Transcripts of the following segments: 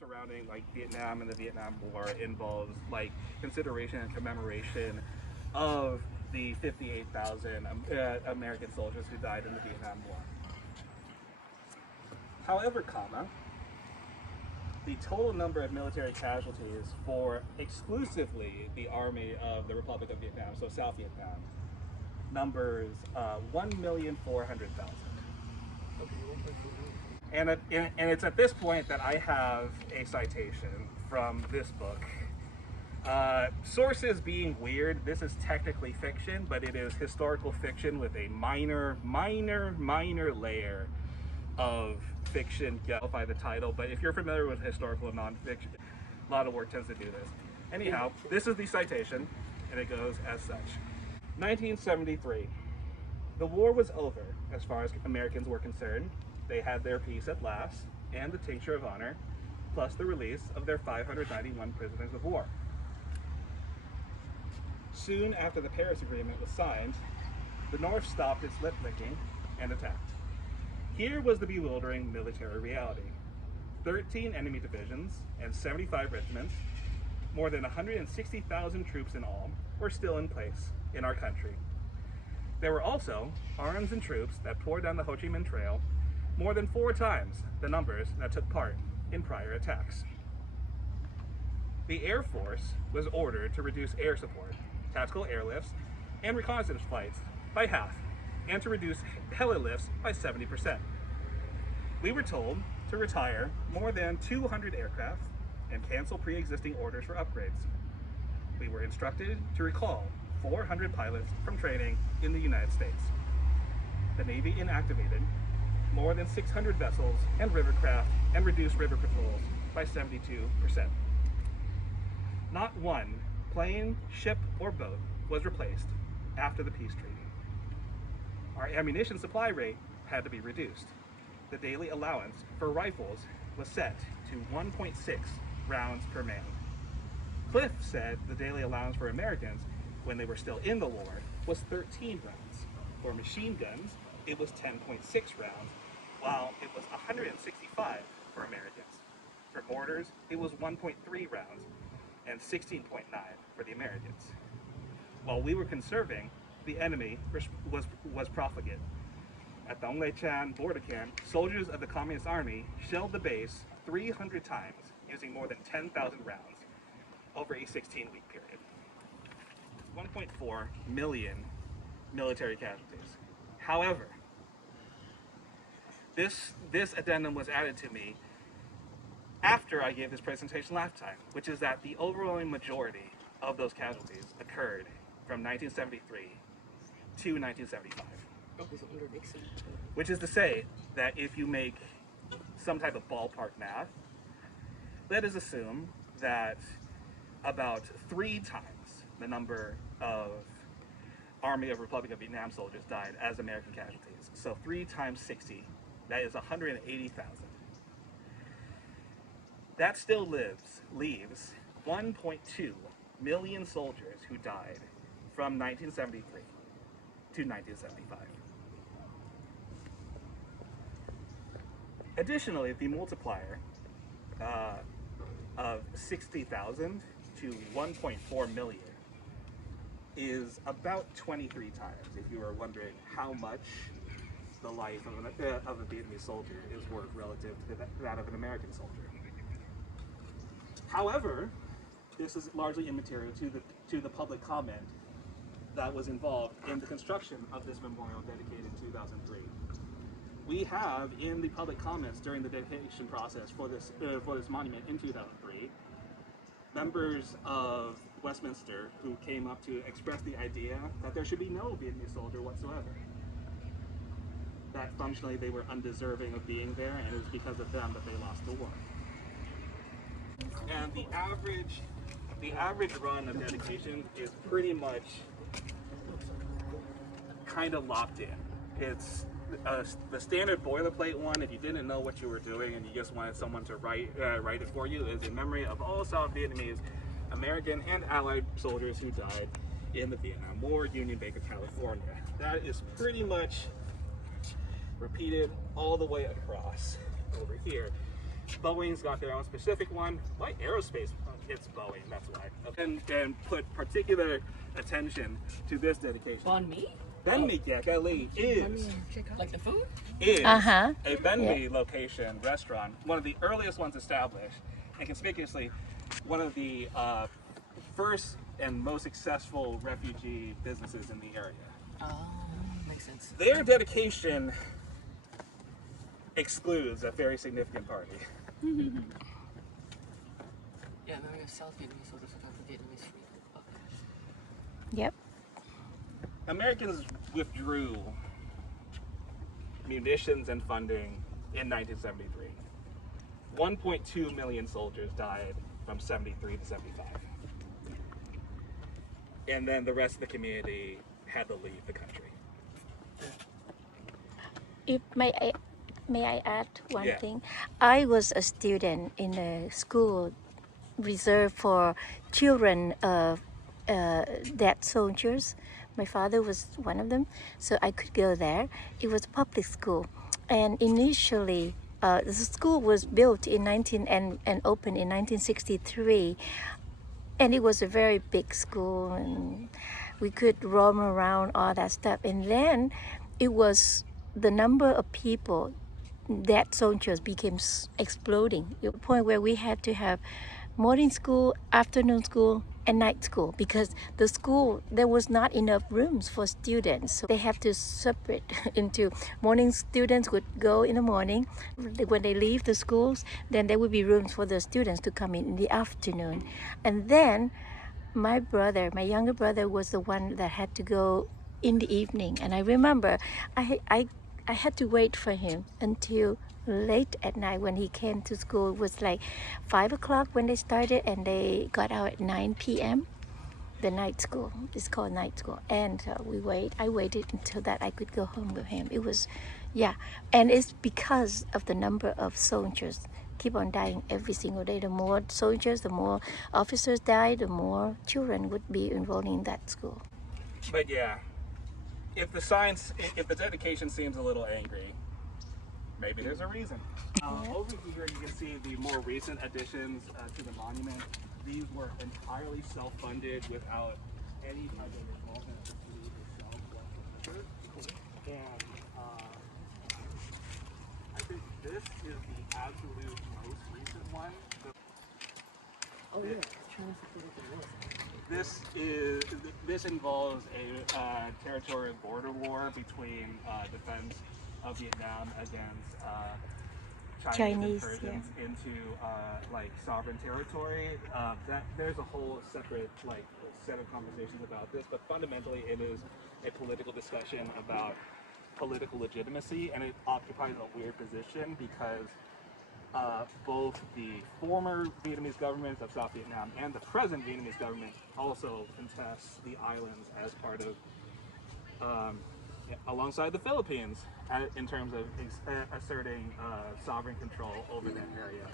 surrounding like Vietnam and the Vietnam War involves like consideration and commemoration of the 58,000 American soldiers who died in the Vietnam War. However, the total number of military casualties for exclusively the Army of the Republic of Vietnam, so South Vietnam, numbers 1,400,000. And it's at this point that I have a citation from this book. Sources being weird, this is technically fiction, but it is historical fiction with a minor layer of fiction by the title. But if you're familiar with historical and nonfiction, a lot of work tends to do this. Anyhow, this is the citation, and it goes as such. 1973. The war was over as far as Americans were concerned. They had their peace at last, and the tincture of honor, plus the release of their 591 prisoners of war. Soon after the Paris Agreement was signed, the North stopped its lip licking and attacked. Here was the bewildering military reality. 13 enemy divisions and 75 regiments, more than 160,000 troops in all, were still in place in our country. There were also arms and troops that poured down the Ho Chi Minh Trail, more than 4 times the numbers that took part in prior attacks. The Air Force was ordered to reduce air support, tactical airlifts, and reconnaissance flights by half, and to reduce heli lifts by 70%. We were told to retire more than 200 aircraft and cancel pre-existing orders for upgrades. We were instructed to recall 400 pilots from training in the United States. The Navy inactivated more than 600 vessels and rivercraft and reduced river patrols by 72%. Not one plane, ship, or boat was replaced after the peace treaty. Our ammunition supply rate had to be reduced. The daily allowance for rifles was set to 1.6 rounds per man. Cliff said the daily allowance for Americans when they were still in the war was 13 rounds. For machine guns, it was 10.6 rounds, while it was 165 for Americans. For mortars, it was 1.3 rounds and 16.9 for the Americans. While we were conserving, the enemy was profligate. At the Ong Le Chan border camp, soldiers of the Communist Army shelled the base 300 times using more than 10,000 rounds over a 16-week period. 1.4 million military casualties. However, this addendum was added to me after I gave this presentation last time, which is that the overwhelming majority of those casualties occurred from 1973 to 1975. Which is to say that if you make some type of ballpark math, let us assume that about 3 times the number of Army of Republic of Vietnam soldiers died as American casualties. So 3 times 60, that is 180,000. That still leaves 1.2 million soldiers who died from 1973 to 1975. Additionally, the multiplier of 60,000 to 1.4 million is about 23 times, if you were wondering how much the life of a Vietnamese soldier is worth relative to that of an American soldier. However, this is largely immaterial to the public comment that was involved in the construction of this memorial dedicated in 2003. We have in the public comments during the dedication process for this monument in 2003, members of Westminster who came up to express the idea that there should be no Vietnamese soldier whatsoever. That functionally they were undeserving of being there, and it was because of them that they lost the war. And the average run of dedication is pretty much kind of locked in. It's the standard boilerplate one. If you didn't know what you were doing and you just wanted someone to write it for you, is in memory of all South Vietnamese, American, and Allied soldiers who died in the Vietnam War, Union Bank of California. That is pretty much repeated all the way across over here. Boeing's got their own specific one. Why aerospace? It's Boeing, that's why. And put particular attention to this dedication. Banh mi? Banh mi Kiek Ali is Like the food? a banh mi location restaurant, one of the earliest ones established, and conspicuously one of the first and most successful refugee businesses in the area. Oh, makes sense. Their dedication excludes a very significant party. Yeah, maybe a South Vietnamese or the Vietnamese food. Yep. Americans withdrew munitions and funding in 1973. 1.2 million soldiers died from 73 to 75. And then the rest of the community had to leave the country. If may I add one Yeah. thing? I was a student in a school reserved for children of dead soldiers. My father was one of them, so I could go there. It was a public school, and initially the school was built in and opened in 1963, and it was a very big school, and we could roam around, all that stuff. And then it was the number of people, dead soldiers, became exploding to the point where we had to have morning school, afternoon school, and night school, because the school, there was not enough rooms for students, so they have to separate into morning. Students would go in the morning. When they leave the schools, then there would be rooms for the students to come in the afternoon. And then my younger brother, was the one that had to go in the evening. And I remember I had to wait for him until late at night when he came to school. It was like 5 o'clock when they started, and they got out at 9 p.m. The night school is called night school, and I waited until that I could go home with him. It was, and it's because of the number of soldiers keep on dying every single day. The more soldiers, the more officers die, the more children would be enrolled in that school. But yeah, if the dedication seems a little angry, maybe there's a reason. Over here you can see the more recent additions to the monument. These were entirely self-funded without any type of involvement of the city itself whatsoever. And I think this is the absolute most recent one. Oh yeah, China's This involves a territorial border war between defense of Vietnam against Chinese incursions into like sovereign territory. There's a whole separate set of conversations about this, but fundamentally it is a political discussion about political legitimacy, and it occupies a weird position because both the former Vietnamese government of South Vietnam and the present Vietnamese government also contest the islands as part of, alongside the Philippines, in terms of asserting sovereign control over that area.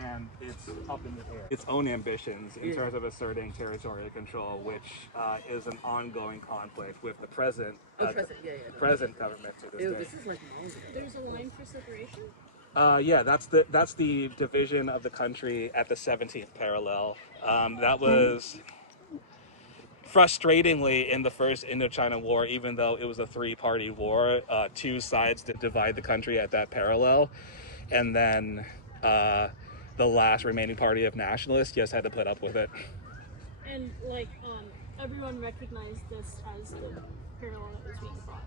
And it's up in the air. Its own ambitions in terms of asserting territorial control, which is an ongoing conflict with the present present government to this day. This is like There's a line for separation? Yeah, that's the division of the country at the 17th parallel. That was frustratingly in the first Indochina War, even though it was a three-party war, two sides did divide the country at that parallel, and then the last remaining party of nationalists just had to put up with it. And everyone recognized this as the parallel that was being fought.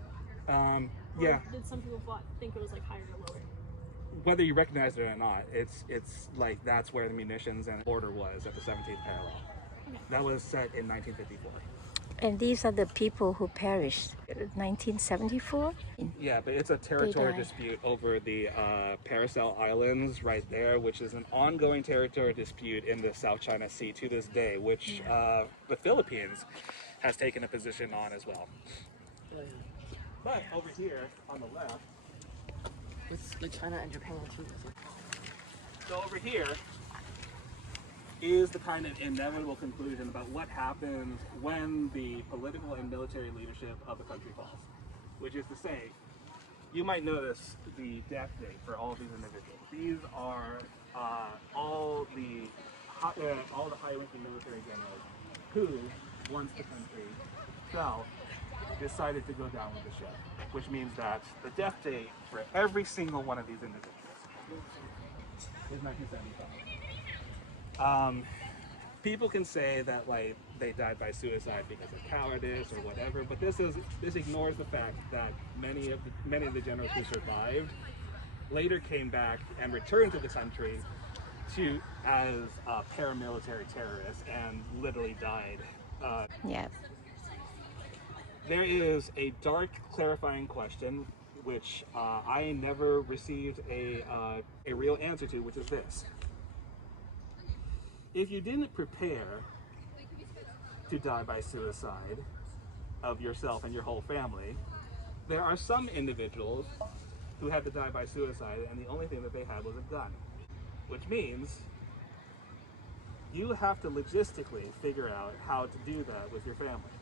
Yeah. Or did some people think it was higher or lower? Whether you recognize it or not, it's like that's where the munitions and border was at the 17th parallel. Okay. That was set in 1954. And these are the people who perished in 1974. Yeah, but it's a territorial dispute over the Paracel Islands right there, which is an ongoing territorial dispute in the South China Sea to this day, which the Philippines has taken a position on as well. But over here on the left, it's like China and Japan too. so over here is the kind of inevitable conclusion about what happens when the political and military leadership of the country falls. Which is to say, you might notice the death date for all of these individuals. These are all the high-ranking military generals who, once the country fell, decided to go down with the ship, which means that the death date for every single one of these individuals is 1975. People can say that like they died by suicide because of cowardice or whatever, but this ignores the fact that many of the generals who survived later came back and returned to the country as paramilitary terrorists and literally died. Yeah. There is a dark clarifying question which I never received a real answer to, which is this: if you didn't prepare to die by suicide of yourself and your whole family, there are some individuals who had to die by suicide and the only thing that they had was a gun, which means you have to logistically figure out how to do that with your family.